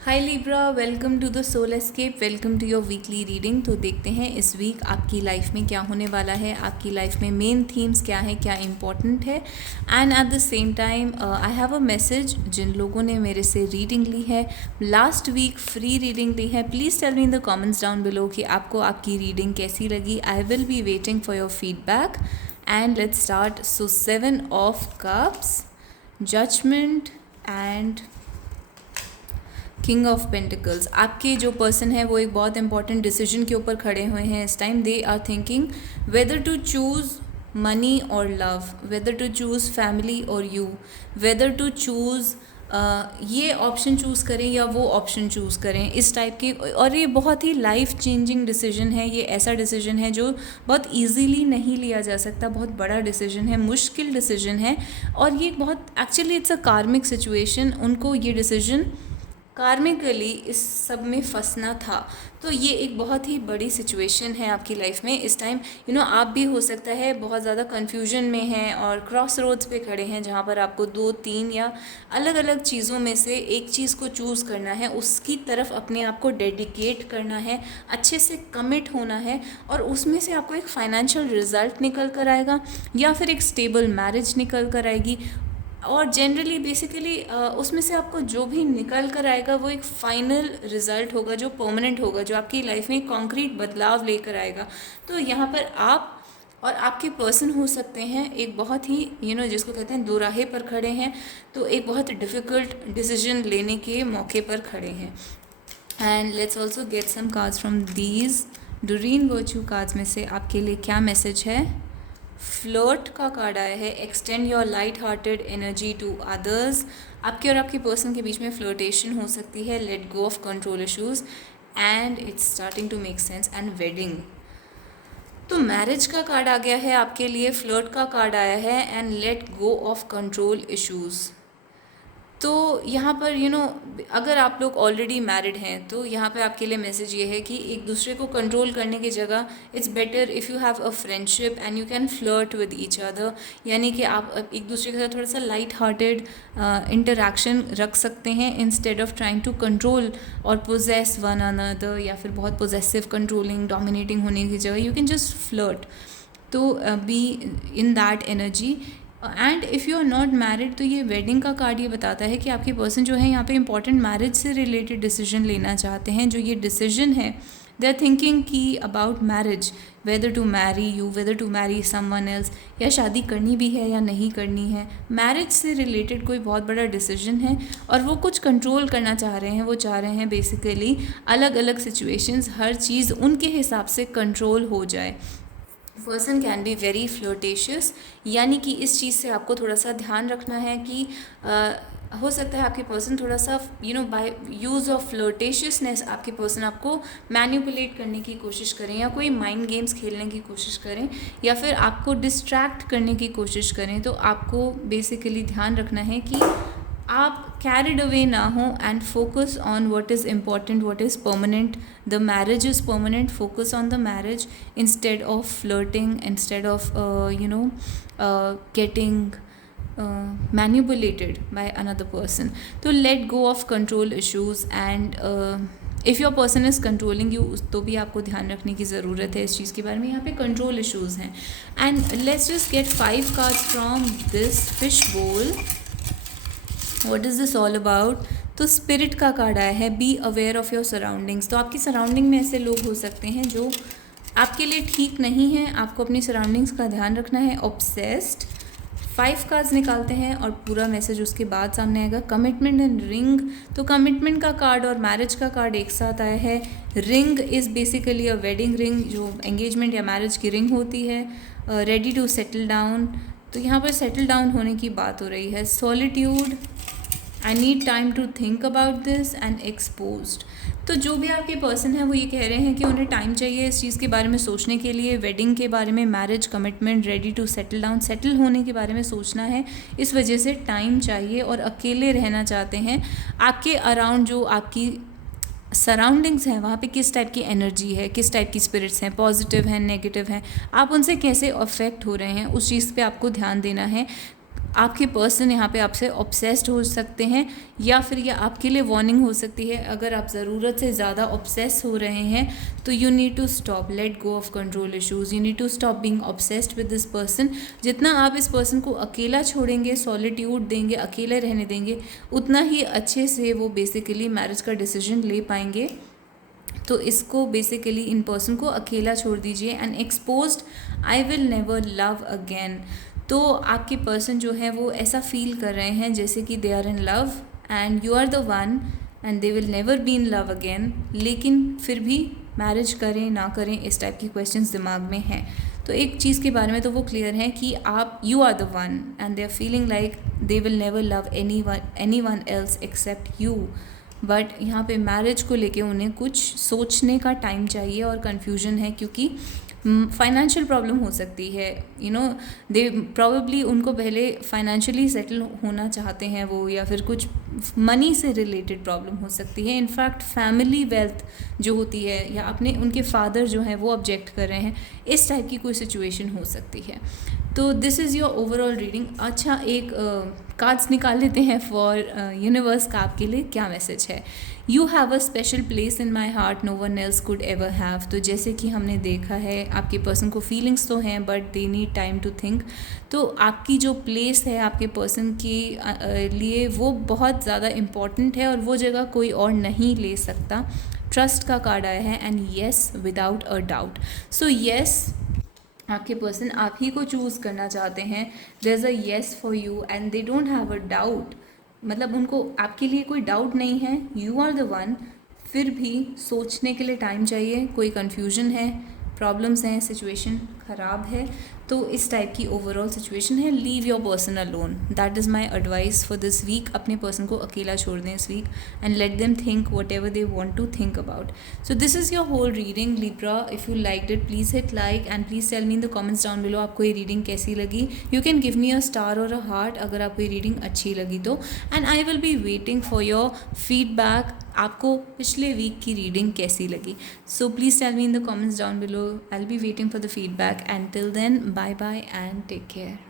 Hi Libra, welcome to the Soul Escape, welcome to your weekly reading. तो देखते हैं इस वीक आपकी लाइफ में क्या होने वाला है, आपकी लाइफ में मेन थीम्स क्या है, क्या इम्पोर्टेंट है। And at the same time I have a message जिन लोगों ने मेरे से रीडिंग ली है, लास्ट वीक फ्री रीडिंग ली है। Please tell me in the comments down below कि आपको आपकी रीडिंग कैसी लगी। I will be waiting for your feedback and let's start. So 7 of Cups, judgement and king of pentacles. आपके जो person है वो एक बहुत इंपॉर्टेंट डिसीजन के ऊपर खड़े हुए हैं इस time. They are thinking whether to choose money और love, whether to choose family और यू, वेदर टू चूज़ ये ऑप्शन चूज़ करें या वो ऑप्शन चूज़ करें, इस टाइप की। और ये बहुत ही लाइफ चेंजिंग डिसीजन है। ये ऐसा डिसीजन है जो बहुत इजीली नहीं लिया जा सकता, बहुत बड़ा डिसीजन है, मुश्किल डिसीजन है। और ये बहुत एक्चुअली इट्स अ कार्मिक सिचुएशन। उनको ये डिसीजन कार्मिकली इस सब में फंसना था। तो ये एक बहुत ही बड़ी सिचुएशन है आपकी लाइफ में इस टाइम। आप भी हो सकता है बहुत ज़्यादा कन्फ्यूजन में हैं और क्रॉस रोड्स पे खड़े हैं, जहाँ पर आपको 2-3 या अलग अलग चीज़ों में से एक चीज़ को चूज़ करना है, उसकी तरफ अपने आप को डेडिकेट करना है, अच्छे से कमिट होना है। और उसमें से आपको एक फाइनेंशियल रिजल्ट निकल कर आएगा या फिर एक स्टेबल मैरिज निकल कर आएगी। और जनरली बेसिकली उसमें से आपको जो भी निकल कर आएगा वो एक फाइनल रिज़ल्ट होगा, जो परमानेंट होगा, जो आपकी लाइफ में कॉन्क्रीट बदलाव लेकर आएगा। तो यहाँ पर आप और आपके पर्सन हो सकते हैं एक बहुत ही जिसको कहते हैं दो राहे पर खड़े हैं। तो एक बहुत डिफ़िकल्ट डिसीजन लेने के मौके पर खड़े हैं। And let's also get some cards from these Doreen Virtue cards में से आपके लिए क्या मैसेज है। फ्लर्ट का कार्ड आया है, extend your light hearted energy to others. आपके और आपके पर्सन के बीच में फ्लर्टेशन हो सकती है। Let go of control issues and it's starting to make sense. And wedding, तो मैरिज का कार्ड आ गया है आपके लिए, फ्लर्ट का कार्ड आया है and let go of control issues. तो यहाँ पर अगर आप लोग ऑलरेडी मैरिड हैं तो यहाँ पे आपके लिए मैसेज ये है कि एक दूसरे को कंट्रोल करने की जगह it's better if you have a friendship and you can flirt with each other. यानी कि आप एक दूसरे के साथ थोड़ा सा लाइट हार्टेड इंटरेक्शन रख सकते हैं instead of trying to control और पोजेस वन अनदर, या फिर बहुत पोजेसिव कंट्रोलिंग डोमिनेटिंग होने की जगह यू कैन जस्ट फ्लर्ट। तो be in that energy. And if you are not married तो ये वेडिंग का कार्ड ये बताता है कि आपके पर्सन जो है यहाँ पे इंपॉर्टेंट मैरिज से रिलेटेड डिसीजन लेना चाहते हैं। जो ये डिसीजन है दे आर थिंकिंग की about marriage, whether to marry you, whether to marry someone else, या शादी करनी भी है या नहीं करनी है। मैरिज से रिलेटेड कोई बहुत बड़ा डिसीजन है और वो कुछ कंट्रोल करना चाह रहे हैं। वो चाह रहे हैं बेसिकली अलग अलग सिचुएशंस, हर चीज़ उनके हिसाब से कंट्रोल हो जाए। पर्सन कैन बी वेरी फ्लोटेशियस, यानी कि इस चीज़ से आपको थोड़ा सा ध्यान रखना है कि हो सकता है आपके पर्सन थोड़ा सा बाय यूज़ ऑफ फ्लोटेशियसनेस आपके पर्सन आपको मैनिपुलेट करने की कोशिश करें, या कोई माइंड गेम्स खेलने की कोशिश करें, या फिर आपको डिस्ट्रैक्ट करने की कोशिश करें। तो आपको बेसिकली ध्यान रखना है कि आप कैरिड अवे ना हो and focus on what is important, what is permanent. The marriage is permanent, focus on the marriage instead of flirting, instead of getting manipulated by another person. तो let go of control issues and if your person is controlling you तो भी आपको ध्यान रखने की ज़रूरत है इस चीज़ के बारे में। यहाँ पे कंट्रोल इश्यूज़ हैं। And let's just get 5 cards from this fish bowl. What is this all about. तो स्पिरिट का कार्ड आया है, be aware of your surroundings. तो आपकी सराउंडिंग में ऐसे लोग हो सकते हैं जो आपके लिए ठीक नहीं हैं, आपको अपनी सराउंडिंग्स का ध्यान रखना है। ऑब्सेस्ड, 5 कार्ड्स निकालते हैं और पूरा मैसेज उसके बाद सामने आएगा। कमिटमेंट एंड रिंग, तो कमिटमेंट का कार्ड और मैरिज का कार्ड एक साथ आया है। Ring is basically a wedding ring, जो एंगेजमेंट या मैरिज की रिंग होती है। रेडी टू सेटल डाउन, तो यहाँ पर सेटल डाउन होने की बात हो रही है। Solitude, I need time to think about this and exposed. तो जो भी आपके पर्सन हैं वो ये कह रहे हैं कि उन्हें टाइम चाहिए इस चीज़ के बारे में सोचने के लिए। वेडिंग के बारे में, marriage, commitment, ready to settle down, settle होने के बारे में सोचना है, इस वजह से टाइम चाहिए और अकेले रहना चाहते हैं। आपके अराउंड जो आपकी सराउंडिंग्स हैं वहाँ पे किस टाइप की एनर्जी है, किस टाइप की स्पिरिट्स हैं, पॉजिटिव हैं, नेगेटिव हैं, आप उनसे कैसे अफेक्ट हो रहे हैं, उस चीज़ पे आपको ध्यान देना है। आपके पर्सन यहाँ पे आपसे ऑब्सेस्ड हो सकते हैं, या फिर ये आपके लिए वार्निंग हो सकती है अगर आप ज़रूरत से ज़्यादा ऑब्सेस हो रहे हैं तो you need to stop, let go of control issues, you need to stop being obsessed with this person. जितना आप इस पर्सन को अकेला छोड़ेंगे, सॉलिट्यूड देंगे, अकेले रहने देंगे, उतना ही अच्छे से वो बेसिकली मैरिज का डिसीजन ले पाएंगे। तो इसको बेसिकली इन पर्सन को अकेला छोड़ दीजिए। And exposed, I will never love again. तो आपके पर्सन जो है वो ऐसा फील कर रहे हैं जैसे कि they are in love and you are the one and they will never be in love again, लेकिन फिर भी मैरिज करें ना करें इस टाइप की क्वेश्चंस दिमाग में हैं। तो एक चीज़ के बारे में तो वो क्लियर है कि आप you are the one and they are feeling like they will never love anyone else except you. But यहाँ पे मैरिज को लेके उन्हें कुछ सोचने का टाइम चाहिए और कन्फ्यूजन है, क्योंकि फाइनेंशियल प्रॉब्लम हो सकती है। दे प्रॉबेबली उनको पहले फाइनेंशियली सेटल होना चाहते हैं वो, या फिर कुछ मनी से रिलेटेड प्रॉब्लम हो सकती है। इनफैक्ट फैमिली वेल्थ जो होती है, या अपने उनके फादर जो हैं वो ऑब्जेक्ट कर रहे हैं, इस टाइप की कोई सिचुएशन हो सकती है। तो this is your overall reading. अच्छा, एक कार्ड्स निकाल लेते हैं फॉर यूनिवर्स का आपके लिए क्या मैसेज है। You have a special place in my heart no one else could ever have. तो जैसे कि हमने देखा है आपके पर्सन को फीलिंग्स तो हैं but they need time to think. तो आपकी जो प्लेस है आपके पर्सन के लिए वो बहुत ज़्यादा इम्पॉर्टेंट है और वो जगह कोई और नहीं ले सकता। ट्रस्ट का कार्ड आया है and yes without a doubt. So yes, आपके पर्सन आप ही को चूज़ करना चाहते हैं। There is a yes for you and they don't have a doubt, मतलब उनको आपके लिए कोई डाउट नहीं है, यू आर द वन। फिर भी सोचने के लिए टाइम चाहिए, कोई कन्फ्यूजन है, प्रॉब्लम्स हैं, सिचुएशन ख़राब है, तो इस टाइप की ओवरऑल सिचुएशन है। Leave your person alone, that is my advice for this week. अपने पर्सन को अकेला छोड़ दें इस week and let them think whatever they want to think about. So this is your whole reading Libra. If you like it please hit like and please tell me in the comments down below आपको ये reading कैसी लगी। You can give me a star और a heart अगर आपको ये reading अच्छी लगी तो, and I will be waiting for your feedback. आपको पिछले वीक की रीडिंग कैसी लगी? So please tell me in the comments down below. I will be waiting for the feedback and till then bye bye and take care.